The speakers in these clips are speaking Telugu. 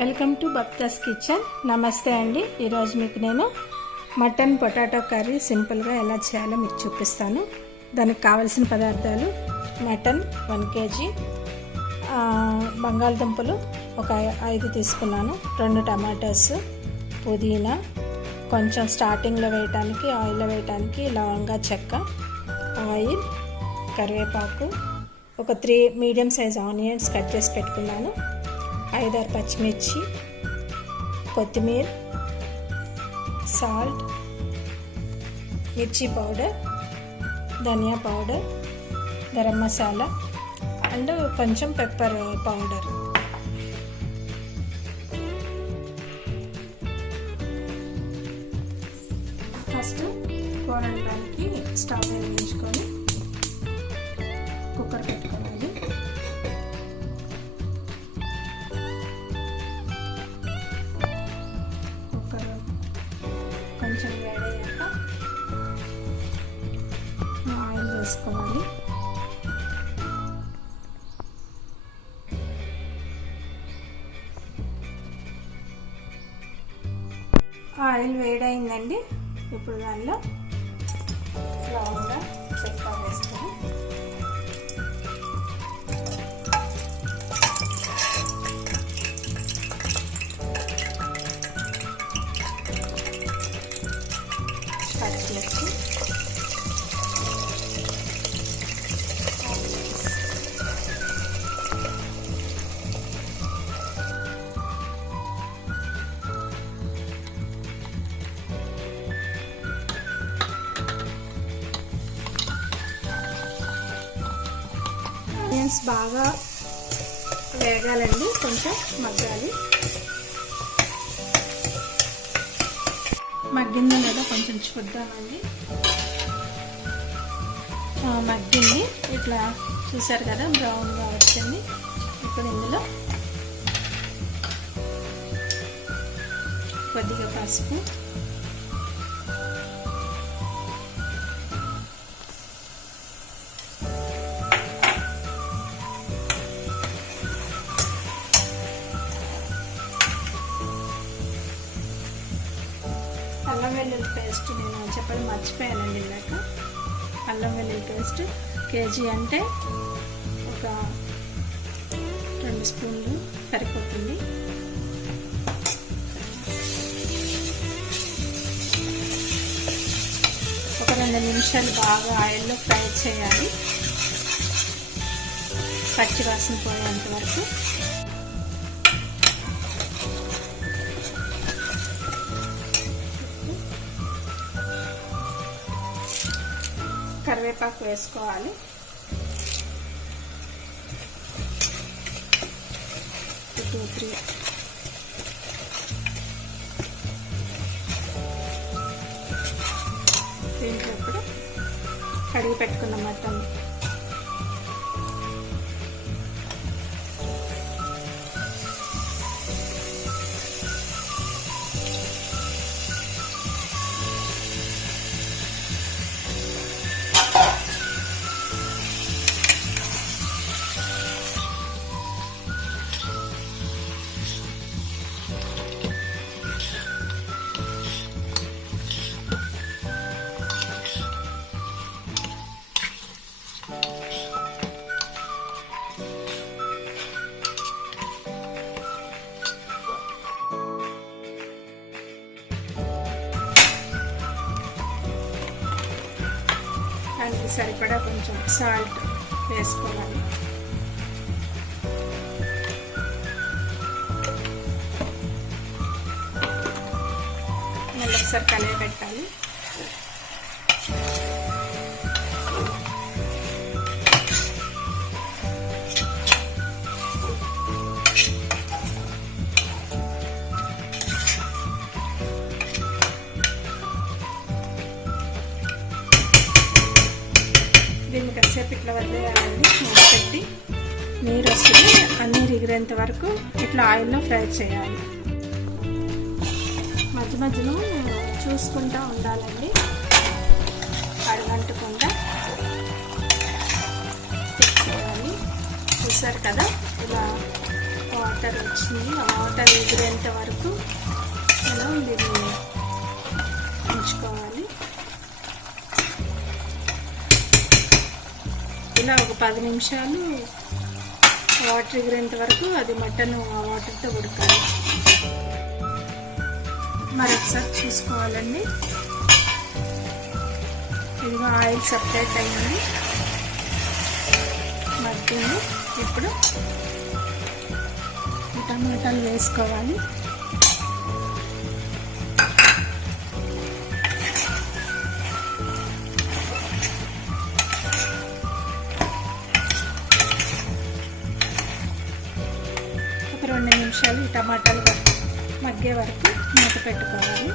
Welcome to బబ్తాస్ kitchen. నమస్తే అండి. ఈరోజు మీకు నేను మటన్ పొటాటో కర్రీ సింపుల్గా ఎలా చేయాలో మీకు చూపిస్తాను. దానికి కావలసిన పదార్థాలు: మటన్ 1 kg, బంగాళదుంపలు ఒక 5 తీసుకున్నాను, 2 టమాటాస్, పుదీనా, కొంచెం స్టార్టింగ్లో వేయటానికి ఆయిల్లో వేయటానికి లవంగా చెక్క, ఆయిల్, కరివేపాకు, ఒక 3 మీడియం సైజ్ ఆనియన్స్ కట్ చేసి పెట్టుకున్నాను, 5-6 పచ్చిమిర్చి, కొత్తిమీర, సాల్ట్, మిర్చి పౌడర్, ధనియా పౌడర్, గరం మసాలా అండ్ కొంచెం పెప్పర్ పౌడర్. ఫస్ట్ కూర వండడానికి స్టవ్ వెలిగించుకొని కుక్కర్ పెట్టుకోవాలి. కొంచెం వేడయ్యాక ఆయిల్ వేసుకోవాలి. ఆయిల్ వేడైందండి. ఇప్పుడు దానిలో లవంగా చెక్క వేసుకొని పచ్చిమిర్చి, ఆనియన్స్ బాగా వేగాలండి, కొంచెం మగ్గాలి. మగ్గిందో లేదో కొంచెం చూద్దామండి. మగ్గింది, ఇట్లా చూసారు కదా, బ్రౌన్గా వచ్చింది. ఇప్పుడు ఇందులో కొద్దిగా పసుపు, అల్లం వెల్లుల్లి పేస్ట్, నేను చెప్పడం మర్చిపోయానండి ఇందాక. అల్లం వెల్లుల్లి పేస్ట్ కేజీ అంటే ఒక 2 స్పూన్లు సరిపోతుంది. ఒక 2 నిమిషాలు బాగా ఆయిల్లో ఫ్రై చేయాలి, పచ్చి వాసన పోయేంత వరకు. కరివేపాకు వేసుకోవాలి. దీంట్లో ఇప్పుడు కడిగి పెట్టుకున్న మటన్, దానికి సరిపడా కొంచెం సాల్ట్ వేసుకోవాలి. మళ్ళీ ఒకసారి కలిపి పెట్టాలి. దీన్ని కాసేపు ఇట్లా వదిలేయాలండి, మూత పెట్టి. నీరు వస్తుంది, ఆ నీరు ఎగిరేంత వరకు ఇట్లా ఆయిల్లో ఫ్రై చేయాలి. మధ్య మధ్యలో చూసుకుంటూ ఉండాలండి, అడగంటకుండా తిప్పుకోవాలి. చూసారు కదా, ఇలా వాటర్ వచ్చింది. ఆ వాటర్ టమాటా ఎగిరేంత వరకు మనం దీన్ని ఉంచుకోవాలి. ఇలా ఒక 10 నిమిషాలు వాటర్ ఎగిరేంత వరకు అది మటన్ వాటర్తో ఉడకాలి. మరొకసారి చూసుకోవాలండి. ఇదిగో ఆయిల్ సపరేట్ అయ్యింది, మగ్గింది. ఇప్పుడు టమాటాలు వేసుకోవాలి. ఒక 2 నిమిషాలు ఈ టమాటాలు మగ్గే వరకు మూత పెట్టుకోవాలి.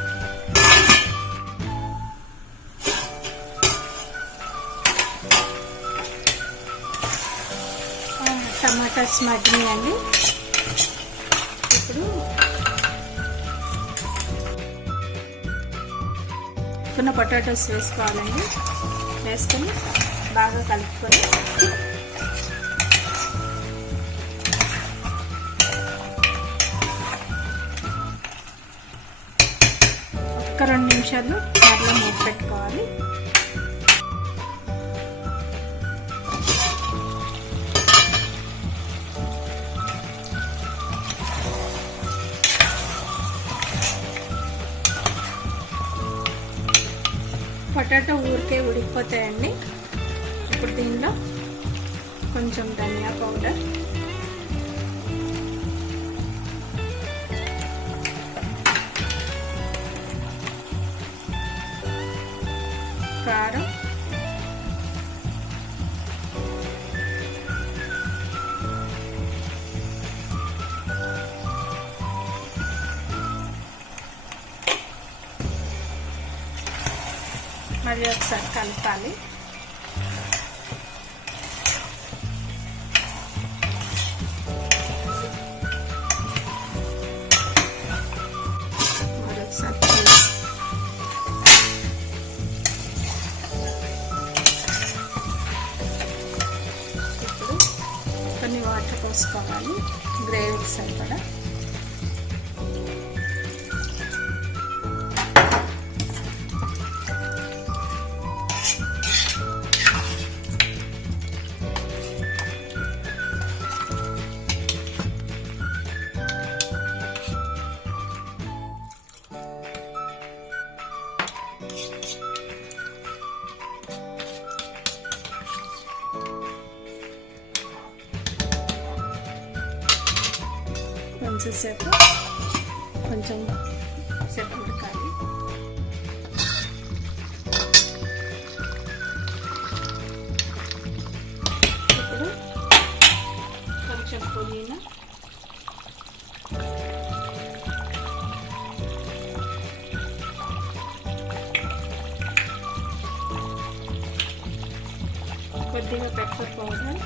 టమాటాస్ మగ్గినాయండి. ఇప్పుడు కొన్ని పొటాటోస్ వేసుకోవాలండి. వేసుకొని బాగా కలుపుకొని ఒక 2 నిమిషాలు మరలా మూత పెట్టుకోవాలి. పొటాటో ఊరికే ఉడికిపోతాయండి. ఇప్పుడు దీనిలో కొంచెం ధనియా పౌడర్, కారం, మళ్ళీ ఒకసారి కలపాలి. మరొకసారి ఇప్పుడు కొన్ని వాటర్ పోసుకోవాలి గ్రేవీకి సరిపడా. కొంచెం సేపు ఉడకాలి. ఇప్పుడు కొంచెం పుదీనా, కొద్దిగా పెప్పర్ పౌడర్,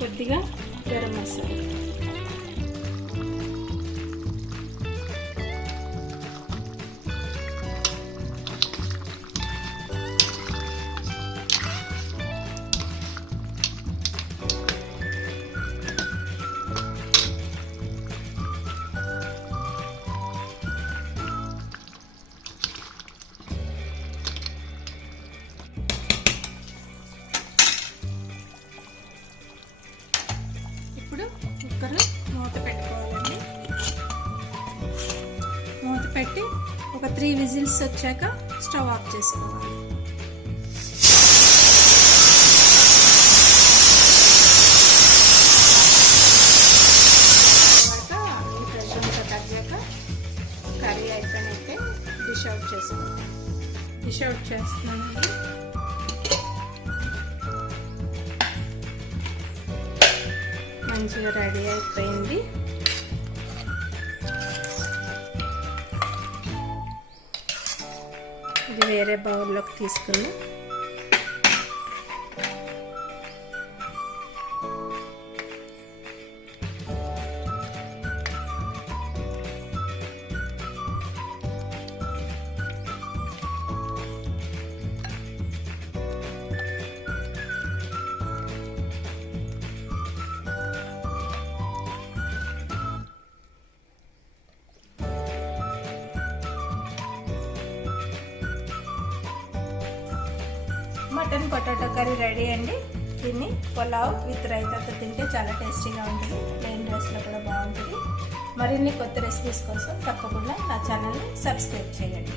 కొద్దిగా గరం మసాలా, ఇప్పుడు కుక్కర్ మూత పెట్టుకోవాలండి. మూత పెట్టి ఒక 3 విజిల్స్ వచ్చాక స్టవ్ ఆఫ్ చేసుకోవాలి. తర్వాత ఈ ప్రెషర్ అంతా తగ్గాక కర్రీ అయిపోయినట్టే డిష్ అవుట్ చేసుకుంటాం. డిష్ అవుట్ చేస్తున్నానండి. మంచిగా రెడీ అయిపోయింది. ఇది వేరే బౌల్లోకి తీసుకుని మటన్ పొటాటో కర్రీ రెడీ అండి. దీన్ని పులావ్ విత్ రైతాతో తింటే చాలా టేస్టీగా ఉంటుంది. ప్లెయిన్ రైస్లో కూడా బాగుంటుంది. మరిన్ని కొత్త రెసిపీస్ కోసం తప్పకుండా నా ఛానల్ని సబ్స్క్రైబ్ చేయండి.